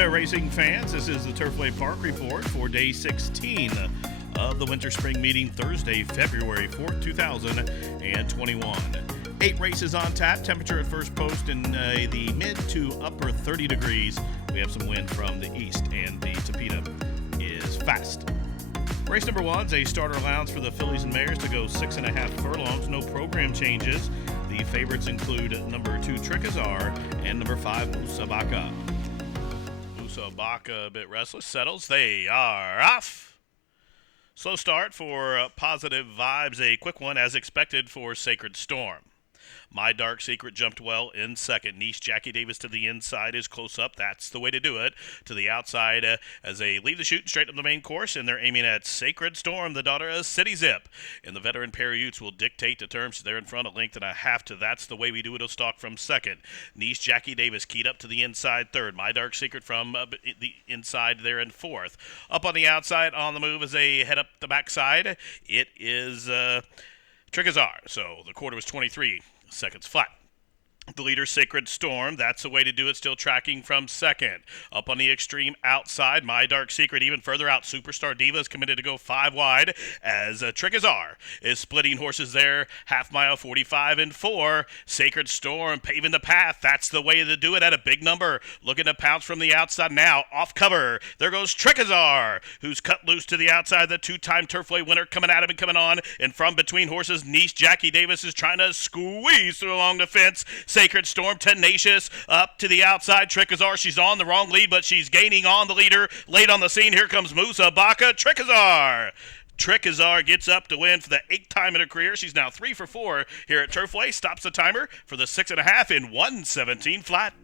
there, racing fans. This is the Turfway Park Report for day 16 of the Winter Spring Meeting, Thursday, February 4th, 2021. 8 races on tap. Temperature at first post in the mid to upper 30 degrees. We have some wind from the east, and the Tapita is fast. Race number 1 is a starter allowance for the fillies and mares to go 6.5 furlongs. No program changes. The favorites include number 2 TRICKIZAR and number 5 MUSABAQA. MUSABAQA a bit restless, settles. They are off. Slow start for Positive Vibes. A quick one as expected for Sacred Storm. My Dark Secret jumped well in second. Niece Jackie Davis to the inside is close up. That's the way to do it. To the outside as they leave the chute straight up the main course, and they're aiming at Sacred Storm, the daughter of City Zip. And the veteran pair Utes will dictate the terms. They're in front, a length and a half to That's the Way We Do It. A stalk from second. Niece Jackie Davis keyed up to the inside third. My Dark Secret from the inside there in fourth. Up on the outside on the move as they head up the backside. It is TRICKIZAR. So the quarter was 23 seconds flat. The leader, Sacred Storm, that's the way to do it, still tracking from second. Up on the extreme outside, My Dark Secret even further out. Superstar Diva is committed to go 5 wide as TRICKIZAR is splitting horses there. Half mile, 45 and 4. Sacred Storm paving the path. That's the way to do it at a big number. Looking to pounce from the outside now. Off cover. There goes TRICKIZAR, who's cut loose to the outside. The 2-time Turfway winner coming at him and coming on. And from between horses, Niece Jackie Davis is trying to squeeze through along the fence. Sacred Storm, tenacious, up to the outside. TRICKIZAR, she's on the wrong lead, but she's gaining on the leader. Late on the scene, here comes MUSABAQA. TRICKIZAR gets up to win for the 8th time in her career. She's now 3 for 4 here at Turfway. Stops the timer for the 6.5 in 1:17 flat.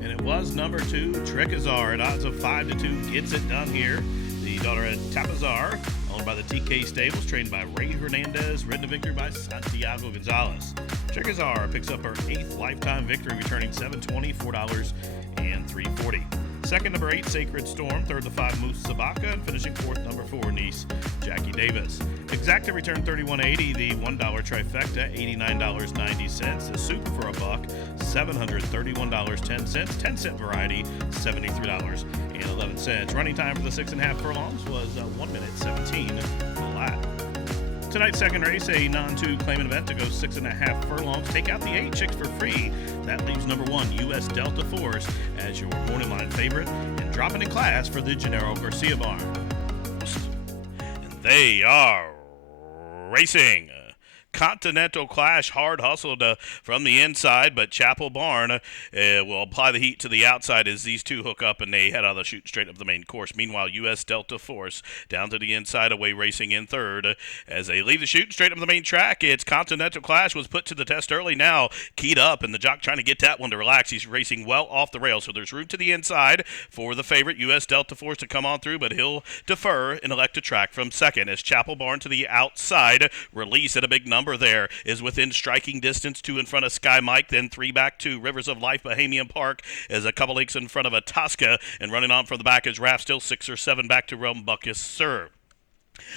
And it was number 2, TRICKIZAR, at odds of 5-2. Gets it done here. The daughter of Tapazar, owned by the TK Stables, trained by Ray Hernandez, ridden to victory by Santiago Gonzalez. TRICKIZAR picks up her 8th lifetime victory, returning $720, $4, and $340. Second, number 8, Sacred Storm. Third, the 5, MUSABAQA. And finishing fourth, number 4, Niece Jackie Davis. Exacta returned $31.80. The $1 trifecta, $89.90. The super for a buck, $731.10. 10-cent variety, $73.11. Running time for the 6.5 furlongs was 1 minute 17 flat. Tonight's second race, a non-2 claimant event to go 6.5 furlongs. Take out the 8 chicks for free. That leaves number 1, U.S. Delta Force, as your morning line favorite, and dropping in class for the Gennaro Garcia barn. And they are racing. Continental Clash, hard hustled from the inside, but Chapel Barn will apply the heat to the outside as these two hook up and they head out of the chute straight up the main course. Meanwhile, U.S. Delta Force down to the inside, away racing in third. As they leave the chute straight up the main track, it's Continental Clash was put to the test early now, keyed up, and the jock trying to get that one to relax. He's racing well off the rails, so there's room to the inside for the favorite, U.S. Delta Force, to come on through, but he'll defer and elect to track from second as Chapel Barn to the outside. Release at a big number there is within striking distance, 2 in front of Sky Mike, then 3 back to Rivers of Life, Bahamian Park is a couple lengths in front of ITASCA, and running on from the back is Raft, still 6 or 7 back to RELMBUNKUS Serve.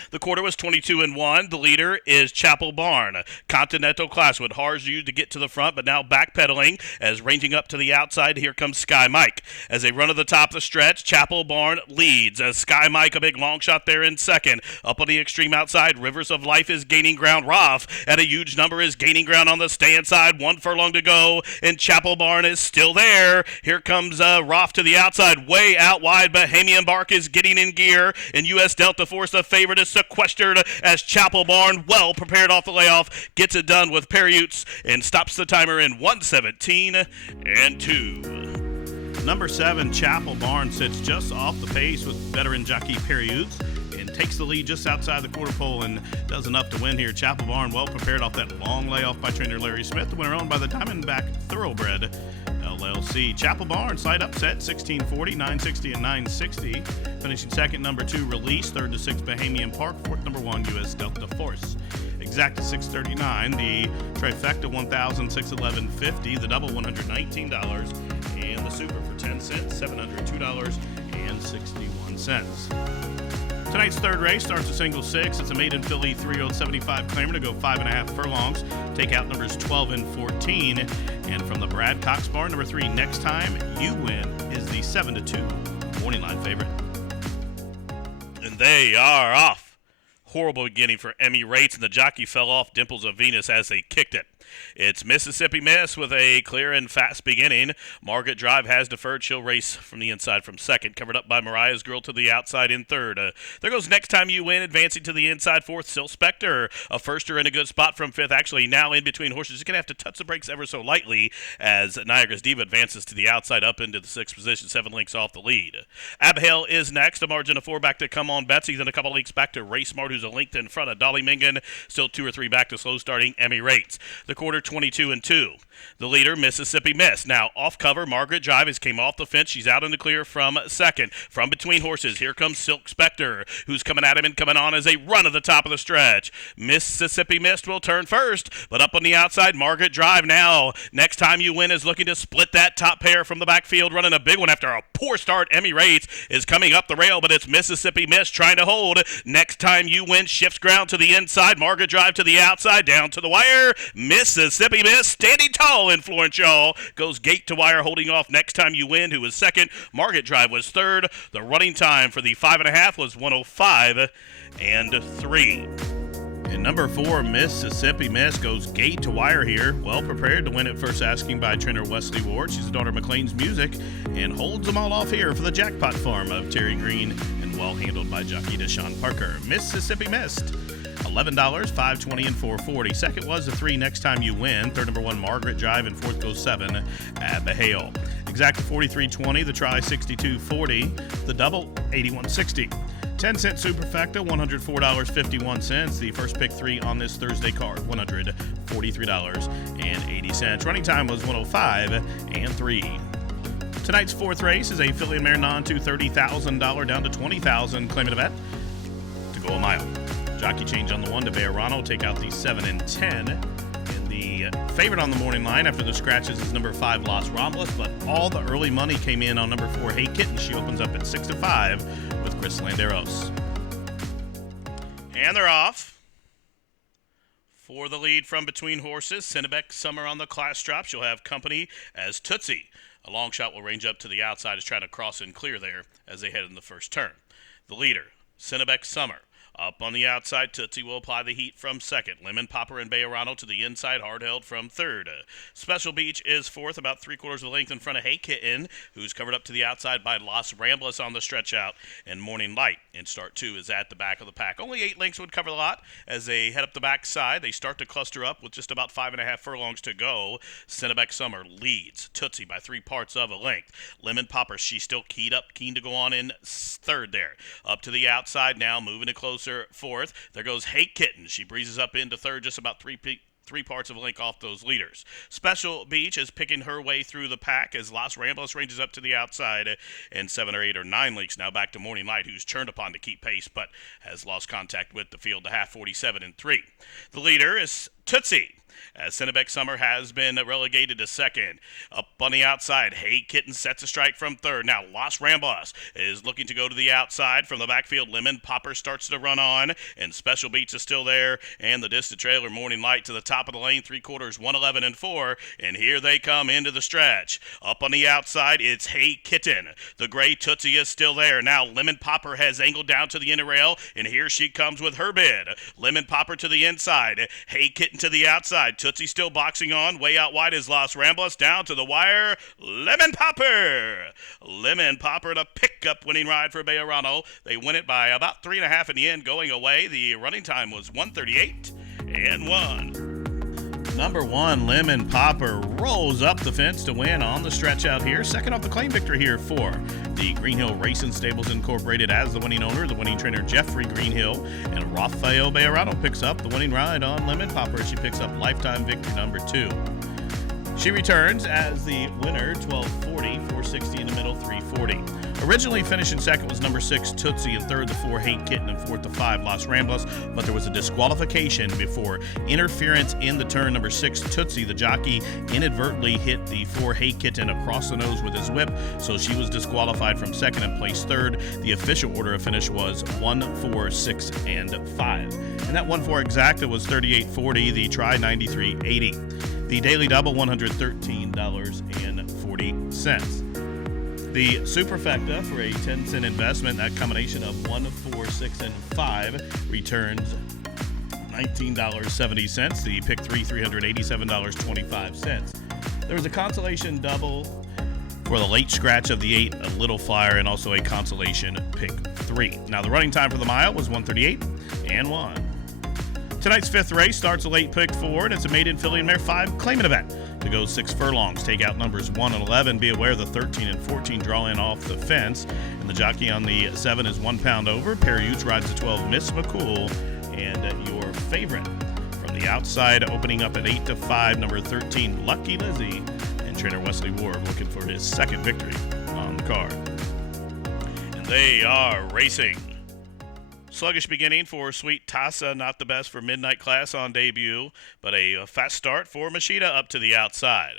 The quarter was 22-1. The leader is Chapel Barn. Continental Class with hard used to get to the front, but now backpedaling as ranging up to the outside. Here comes Sky Mike. As they run to the top of the stretch, Chapel Barn leads. As Sky Mike, a big long shot there in second. Up on the extreme outside, Rivers of Life is gaining ground. Roth at a huge number is gaining ground on the stand side. 1 furlong to go, and Chapel Barn is still there. Here comes Roth to the outside, way out wide. Bahamian Park is getting in gear, and U.S. Delta Force, the favorite, is sequestered as Chapel Barn, well prepared off the layoff, gets it done with Utes and stops the timer in 1:17 and 2. Number 7, Chapel Barn, sits just off the pace with veteran jockey Utes and takes the lead just outside the quarter pole and does enough to win here. Chapel Barn well prepared off that long layoff by trainer Larry Smith, the winner owned by the Diamondback Thoroughbred LLC. Chapel Barn, slight upset, 1640, 960, and 960. Finishing second, number 2, Release. Third to 6, Bahamian Park. Fourth, number 1, U.S. Delta Force. Exacta 639. The trifecta $1,611.50. The double $119. And the super for 10 cents, $702.61. Tonight's third race starts a single 6. It's a maiden filly 3-year-old 75 claimer to go 5.5 furlongs. Take out numbers 12 and 14. And from the Brad Cox barn, number 3, Next Time You Win, is the 7-2 morning line favorite. And they are off. Horrible beginning for EMMYRATES, and the jockey fell off Dimples of Venus as they kicked it. It's Mississippi Miss with a clear and fast beginning. Margaret Drive has deferred. She'll race from the inside from second. Covered up by Mariah's Girl to the outside in third. There goes Next Time You Win, advancing to the inside fourth. Still Spectre, a firster in a good spot from fifth. Actually now in between horses. He's going to have to touch the brakes ever so lightly as Niagara's Diva advances to the outside up into the sixth position. 7 lengths off the lead. ABHAILE is next. A margin of 4 back to COMMONBETSY. Then a couple lengths back to Race Smart, who's a length in front of Dolly Mingan. Still 2 or 3 back to slow starting EMMYRATES. The quarter 22 and 2. The leader, Mississippi Miss. Now off cover, Margaret Drive has came off the fence. She's out in the clear from second. From between horses, here comes Silk Spectre, who's coming at him and coming on as a run at the top of the stretch. Mississippi Miss will turn first, but up on the outside, Margaret Drive now. Next Time You Win is looking to split that top pair from the backfield, running a big one after a poor start. EMMYRATES is coming up the rail, but it's Mississippi Miss trying to hold. Next Time You Win shifts ground to the inside. Margaret Drive to the outside, down to the wire. Mississippi Miss standing tall in Florence Y'all. Goes gate to wire, holding off Next Time You Win, who was second. Margaret Drive was third. The running time for the 5.5 was 1:05 and 3. And number 4, Mississippi Miss, goes gate to wire here. Well prepared to win at first asking by trainer Wesley Ward. She's the daughter of McLean's Music and holds them all off here for the jackpot farm of Terry Green and well handled by jockey Deshaun Parker. Mississippi Miss, $11, $5.20 and $4.40. Second was the 3, Next Time You Win. Third, number 1, Margaret Drive, and fourth goes 7, ABHAILE. Exacta $43.20, the try $62.40, the double $81.60. 10-cent superfecta, $104.51. The first pick 3 on this Thursday card, $143.80. Running time was 1:05 and 3. Tonight's fourth race is a filly and mare non-2, $30,000 down to $20,000. Claiming event to go a mile. Jockey change on the 1 to Bearano, take out the 7 and 10. And the favorite on the morning line after the scratches is number 5, RAMBLAS, but all the early money came in on number 4, Hey Kitten. She opens up at 6-5 with Chris Landeros. And they're off. For the lead from between horses, SENNEBEC Summer on the class drop. She'll have company as Tootsie. A long shot will range up to the outside, is trying to cross and clear there as they head in the first turn. The leader, SENNEBEC Summer. Up on the outside, Tootsie will apply the heat from second. Lemon Popper and Bearano to the inside, hard held from third. Special Beach is fourth, about 3/4 of the length in front of Hey Kitten, who's covered up to the outside by RAMBLAS on the stretch out, and Morning Light in start 2 is at the back of the pack. Only 8 lengths would cover the lot as they head up the back side. They start to cluster up with just about 5.5 furlongs to go. SENNEBEC Summer leads Tootsie by 3 parts of a length. Lemon Popper, she's still keen to go on in third there. Up to the outside now, moving to close fourth. There goes Hey Kitten. She breezes up into third, just about 3 parts of a length off those leaders. Special Beach is picking her way through the pack as RAMBLAS ranges up to the outside, and 7 or 8 or 9 lengths now back to Morning Light, who's turned upon to keep pace but has lost contact with the field to half, 47 and 3. The leader is Tootsie, as SENNEBEC Summer has been relegated to second. Up on the outside, Hey Kitten sets a strike from third. Now, RAMBLAS is looking to go to the outside. From the backfield, Lemon Popper starts to run on, and Special Beats is still there, and the distant trailer, Morning Light, to the top of the lane, 3/4, 1:11 and 4, and here they come into the stretch. Up on the outside, it's Hey Kitten. The gray Tootsie is still there. Now, Lemon Popper has angled down to the inner rail, and here she comes with her bid. Lemon Popper to the inside, Hey Kitten to the outside. Tootsie still boxing on. Way out wide is RAMBLAS. Down to the wire. Lemon Popper. Lemon Popper in a pickup winning ride for Bearano. They win it by about 3.5 in the end going away. The running time was 1:38 and 1. Number 1, Lemon Popper rolls up the fence to win on the stretch out here. Second off the claim victory here for the Greenhill Racing Stables Incorporated as the winning owner, the winning trainer Jeffrey Greenhill, and Rafael Bearano picks up the winning ride on Lemon Popper. She picks up lifetime victory number 2. She returns as the winner, 1240, 460 in the middle, 340. Originally finishing second was number 6, Tootsie, and third, the 4, Hate Kitten, and fourth, the 5, Las Ramblas, but there was a disqualification before interference in the turn. Number 6, Tootsie, the jockey, inadvertently hit the 4, Hate Kitten across the nose with his whip, so she was disqualified from second and placed third. The official order of finish was 1, 4, 6, and 5. And that 1-4 exacta was $38.40, the try $93.80. The daily double $113.40. The superfecta for a 10-cent investment, that combination of 1, 4, 6, and 5 returns $19.70. The pick 3, $387.25. There was a consolation double for the late scratch of the 8, a little flyer, and also a consolation pick 3. Now the running time for the mile was 1:38 and 1. Tonight's 5th race starts a late pick 4, and it's a maiden filly and mare 5 claimant event. To go 6 furlongs, take out numbers 1 and 11. Be aware the 13 and 14 draw in off the fence. And the jockey on the 7 is 1 pound over. Perry Utes rides the 12, Miss McCool. And your favorite from the outside, opening up at 8-5, number 13, Lucky Lizzie. And trainer Wesley Ward looking for his second victory on the card. And they are racing. Sluggish beginning for Sweet Tassa, not the best for Midnight Class on debut, but a fast start for Machida up to the outside.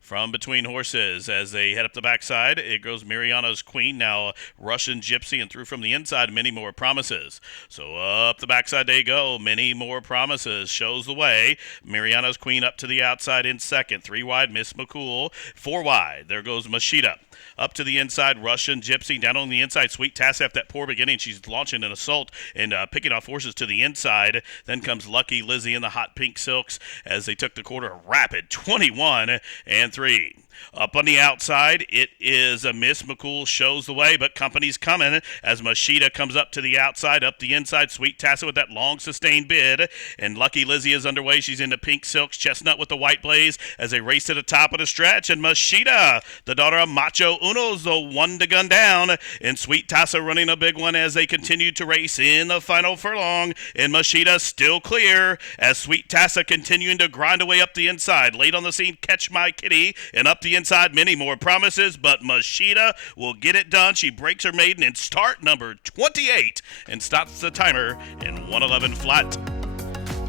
From between horses as they head up the backside, it goes MIRIANA'S Queen, now Russian Gypsy, and through from the inside, Many More Promises. So up the backside they go. Many More Promises shows the way. MIRIANA'S Queen up to the outside in second. 3 wide, Miss McCool. 4 wide, there goes Machida. Up to the inside, Russian Gypsy. Down on the inside, Sweet Tassa after that poor beginning. She's launching an assault and picking off horses to the inside. Then comes Lucky Lizzie in the hot pink silks as they took the quarter rapid 21 and 3. Up on the outside, it is a Miss McCool shows the way, but company's coming as Machida comes up to the outside. Up the inside, Sweet Tassa with that long sustained bid, and Lucky Lizzie is underway. She's into pink silks, Chestnut with the white blaze as they race to the top of the stretch, and Machida, the daughter of Macho Uno's the one to gun down, and Sweet Tassa running a big one as they continue to race in the final furlong, and Machida still clear as Sweet Tassa continuing to grind away up the inside. Late on the scene, Catch My Kitty, and up the inside, Many More Promises, but Machida will get it done. She breaks her maiden in start number 28 and stops the timer in 1:11 flat.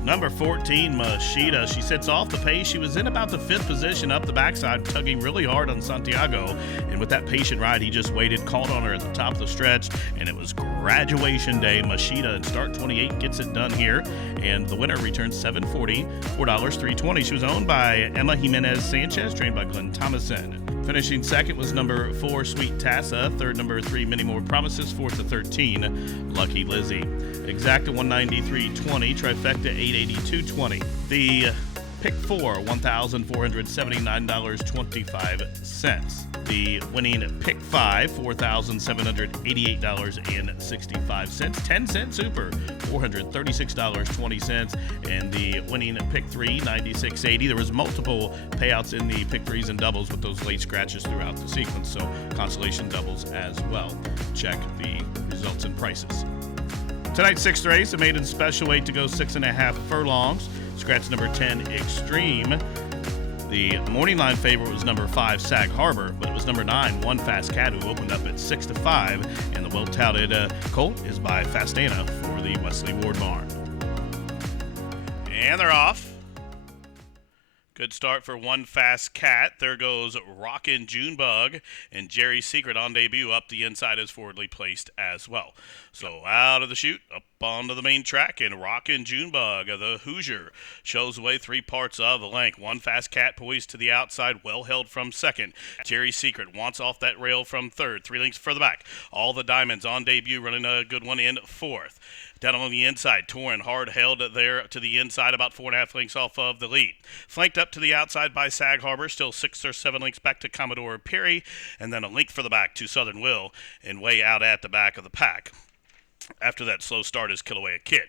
Number 14, Machida. She sits off the pace. She was in about the 5th position up the backside, tugging really hard on Santiago. And with that patient ride, he just waited, called on her at the top of the stretch, and it was graduation day. Machida in start 28 gets it done here, and the winner returns $7.40, $4.320. She was owned by Emma Jimenez Sanchez, trained by Glenn Thomason. Finishing second was number 4, Sweet Tassa. Third, number 3, Many More Promises. Fourth to 13, Lucky Lizzie. Exacta 193.20, trifecta 882.20. The pick 4, $1,479.25. The winning pick 5, $4,788.65. 10-cent super, $436.20. And the winning pick 3, $96.80. There was multiple payouts in the pick 3s and doubles with those late scratches throughout the sequence, so consolation doubles as well. Check the results and prices. Tonight's 6th race, a maiden special weight to go 6.5 furlongs. Scratch number 10, Extreme. The morning line favorite was number 5, Sag Harbor, but it was number 9, One Fast Cat, who opened up at 6-5, and the well-touted colt is by Fastana for the Wesley Ward barn. And they're off. Good start for One Fast Cat. There goes Rockin' Junebug, and Jerry's Secret on debut up the inside is forwardly placed as well. So out of the chute, up onto the main track, and Rockin' Junebug, the Hoosier, shows away 3 parts of the length. One Fast Cat poised to the outside, well held from second. Jerry's Secret wants off that rail from third, 3 lengths further back. All the Diamonds on debut running a good one in fourth. Down on the inside, Torin hard held there to the inside, about 4.5 lengths off of the lead. Flanked up to the outside by Sag Harbor, still 6 or 7 lengths back to Commodore Perry, and then a length for the back to Southern Will, and way out at the back of the pack. After that slow start is KILAUEA Kid.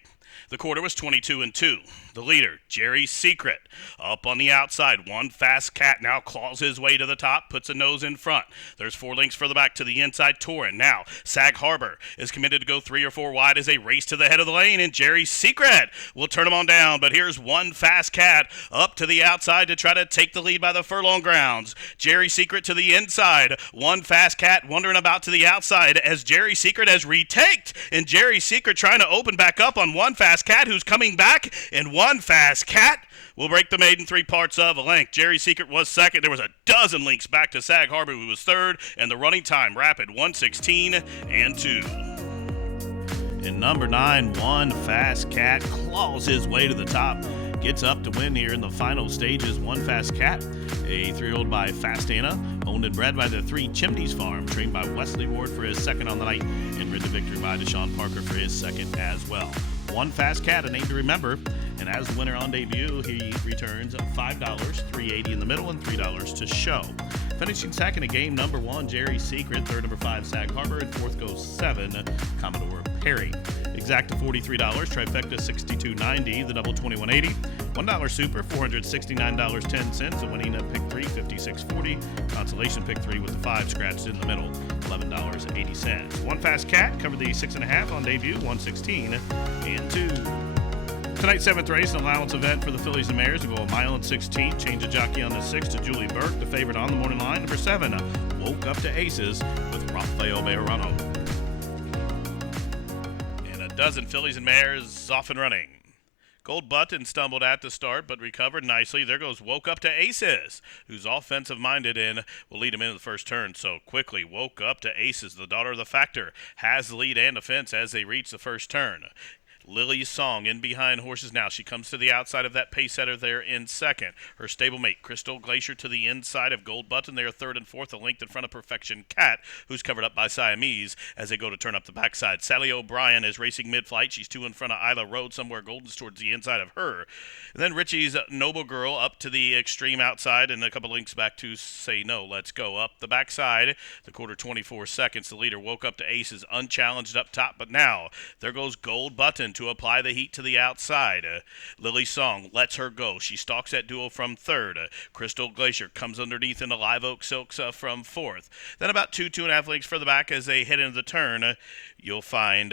The quarter was 22 and 2. The leader, Jerry Secret, up on the outside. One fast cat now claws his way to the top, puts a nose in front. There's 4 lengths further back to the inside. Torin. Now, Sag Harbor is committed to go 3 or 4 wide as they race to the head of the lane, and Jerry Secret will turn him on down. But here's one fast cat up to the outside to try to take the lead by the furlong grounds. Jerry Secret to the inside. One fast cat wandering about to the outside as Jerry Secret has retaked, and Jerry Secret trying to open back up on one fast cat who's coming back, and one fast cat will break the maiden 3 parts of a length. Jerry Secret was second. There was a dozen links back to Sag Harbor, who was third, and the running time rapid 1:16 and 2. In number 9, one fast cat claws his way to the top. Gets up to win here in the final stages. One fast cat, a 3-year-old by Fast Anna, owned and bred by the 3 Chimneys Farm, trained by Wesley Ward for his second on the night, and ridden to victory by Deshaun Parker for his second as well. One fast cat, a name to remember, and as the winner on debut, he returns $5, $3.80 in the middle, and $3 to show. Finishing second at game number 1, Jerry Secret. Third, number 5, Sag Harbor. And fourth goes 7, Commodore Perry. Exacta $43, trifecta $62.90, the double $21.80, $1 super $469.10, a winning pick 3 $56.40, consolation pick 3 with the 5 scratched in the middle, $11.80. One fast cat covered the 6.5 on debut, 1:16 and 2. Tonight's 7th race, an allowance event for the fillies and mares. We'll go a mile and 16. Change of jockey on the 6 to Julie Burke, the favorite on the morning line. Number 7, Woke Up to Aces with Rafael Bejarano. And a dozen fillies and mares off and running. Gold Button stumbled at the start, but recovered nicely. There goes Woke Up to Aces, who's offensive-minded and will lead him into the first turn. So quickly, Woke Up to Aces, the daughter of the Factor, has the lead and defense as they reach the first turn. Lily's Song in behind horses now. She comes to the outside of that pace setter there in second. Her stablemate, Crystal Glacier, to the inside of Gold Button. They are third and fourth, a length in front of Perfection Cat, who's covered up by Siamese as they go to turn up the backside. Sally O'Brien is racing mid-flight. She's 2 in front of Isla Road somewhere. Golden's towards the inside of her. And then Richie's Noble Girl up to the extreme outside and a couple links back to Say No, Let's Go. Up the backside, the quarter 24 seconds. The leader Woke Up to Aces unchallenged up top, but now there goes Gold Button to apply the heat to the outside. Lily's Song lets her go. She stalks that duo from third. Crystal Glacier comes underneath in the Live Oak Silks from fourth. Then about 2.5 lengths further back as they head into the turn, you'll find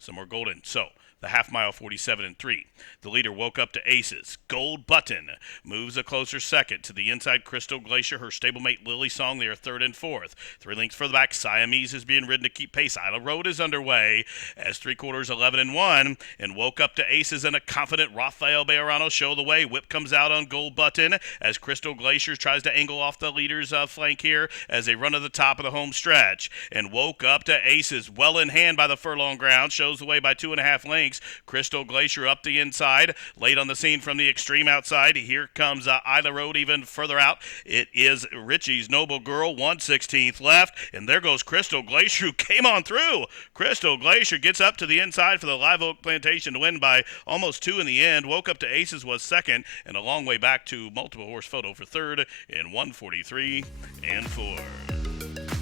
some more Golden. So the half mile 47 and 3. The leader Woke Up to Aces. Gold Button moves a closer second to the inside. Crystal Glacier, her stablemate Lily Song, they are third and fourth. 3 lengths further back, Siamese is being ridden to keep pace. Isla Road is underway as 3/4 11 and 1, and Woke Up to Aces and a confident Rafael Bejarano show the way. Whip comes out on Gold Button as Crystal Glacier tries to angle off the leader's flank here as they run to the top of the home stretch. And Woke Up to Aces, well in hand by the furlong ground, shows the way by 2.5 lengths. Crystal Glacier up the inside, late on the scene from the extreme outside. Here comes Isla Road even further out. It is Richie's Noble Girl, 1/16 left, and there goes Crystal Glacier, who came on through. Crystal Glacier gets up to the inside for the Live Oak Plantation to win by almost 2 in the end. Woke Up to Aces was second, and a long way back to Multiple Horse Photo for third in 1:43 and 4.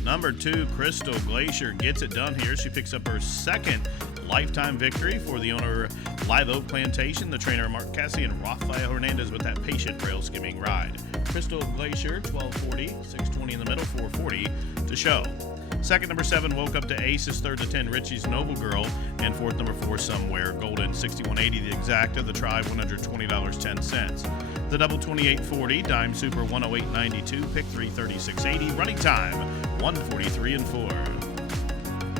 Number 2, Crystal Glacier gets it done here. She picks up her second lifetime victory for the owner Live Oak Plantation, the trainer Mark Cassie, and Rafael Hernandez with that patient rail skimming ride. Crystal Glacier, 1240, 620 in the middle, 440 to show. Second, number 7, Woke Up to Aces. Third to 10, Richie's Noble Girl. And fourth, number 4, Somewhere Golden. 61.80 the exacta. The Tribe, $120.10. The double 28.40. Dime Super, 108.92. Pick 3, 36.80. Running time, 1:43 and 4.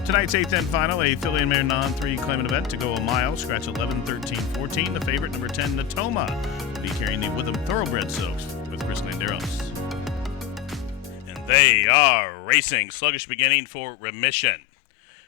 Tonight's 8th and final, a filly and mare non-3 claimant event to go a mile. Scratch 11, 13, 14. The favorite, number 10, Natoma, will be carrying the Witham Thoroughbred Silks with Chris Landeros. They are racing. Sluggish beginning for Remission.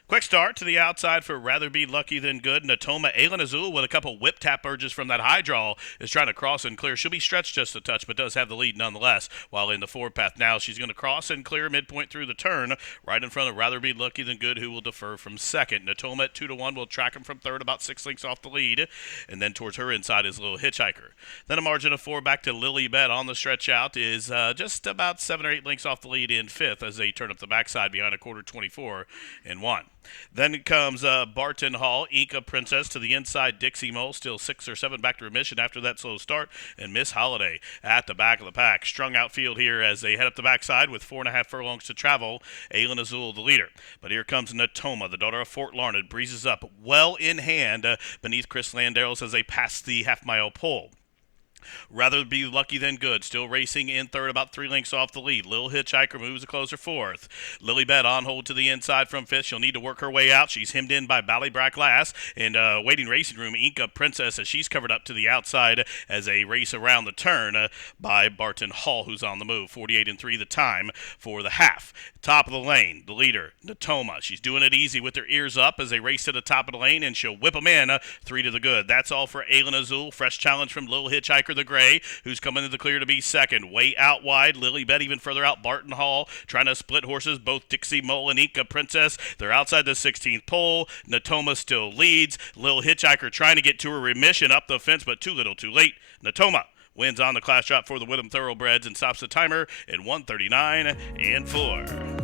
Quick start to the outside for Rather Be Lucky Than Good. Natoma Aileen Azul with a couple whip tap urges from that high draw is trying to cross and clear. She'll be stretched just a touch, but does have the lead nonetheless. While in the forward path now, she's going to cross and clear midpoint through the turn, right in front of Rather Be Lucky Than Good, who will defer from second. Natoma at 2-1 will track him from third, about 6 lengths off the lead, and then towards her inside is Little Hitchhiker. Then a margin of 4 back to Lily Bet on the stretch out is just about 7 or 8 lengths off the lead in fifth as they turn up the backside behind a quarter 24 and 1. Then comes Barton Hall, Inca Princess to the inside. Dixie Mole still 6 or 7 back to remission after that slow start. And Miss Holiday at the back of the pack. Strung out field here as they head up the backside with 4.5 furlongs to travel. Aylin Azul the leader. But here comes Natoma, the daughter of Fort Larned, breezes up well in hand beneath Chris Landeros as they pass the half-mile pole. Rather be lucky than good. Still racing in third, about 3 lengths off the lead. Lil Hitchhiker moves a closer fourth. Lily Bet on hold to the inside from fifth. She'll need to work her way out. She's hemmed in by Ballybrack Lass. And waiting racing room, Inca Princess, as she's covered up to the outside as they race around the turn by Barton Hall, who's on the move. 48-3 the time for the half. Top of the lane, the leader, Natoma. She's doing it easy with her ears up as they race to the top of the lane, and she'll whip them in 3 to the good. That's all for Aylin Azul. Fresh challenge from Lil Hitchhiker the Gray, who's coming to the clear to be second. Way out wide, Lily Bet even further out. Barton Hall trying to split horses, both Dixie Mole and Inca Princess. They're outside the 16th pole. Natoma still leads. Lil Hitchhiker trying to get to her remission up the fence, but too little too late. Natoma wins on the class drop for the Whittam Thoroughbreds and stops the timer at 1:39.4.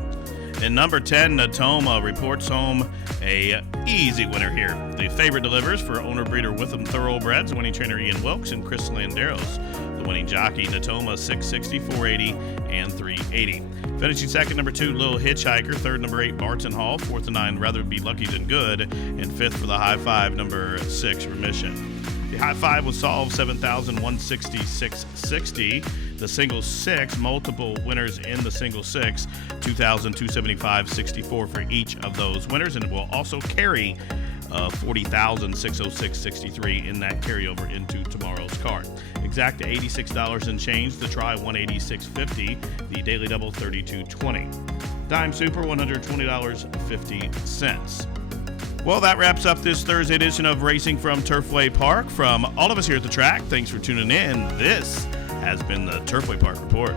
And number 10, Natoma, reports home a easy winner here. The favorite delivers for owner-breeder Whittam Thoroughbreds, winning trainer Ian Wilkes and Chris Landeros. The winning jockey, Natoma, 660, 480, and 380. Finishing second, number 2, Lil Hitchhiker. Third, number 8, Barton Hall. Fourth and 9, Rather Be Lucky Than Good. And fifth for the high five, number 6, Remission. The high five was solved 7,166.60. The single 6, multiple winners in the single 6, 2,275.64 for each of those winners, and it will also carry 40,606.63 in that carryover into tomorrow's card. Exact $86 and change. The try $186.50. The daily double $32.20. Dime Super $120.50. Well, that wraps up this Thursday edition of Racing from Turfway Park. From all of us here at the track, thanks for tuning in. This has been the Turfway Park Report.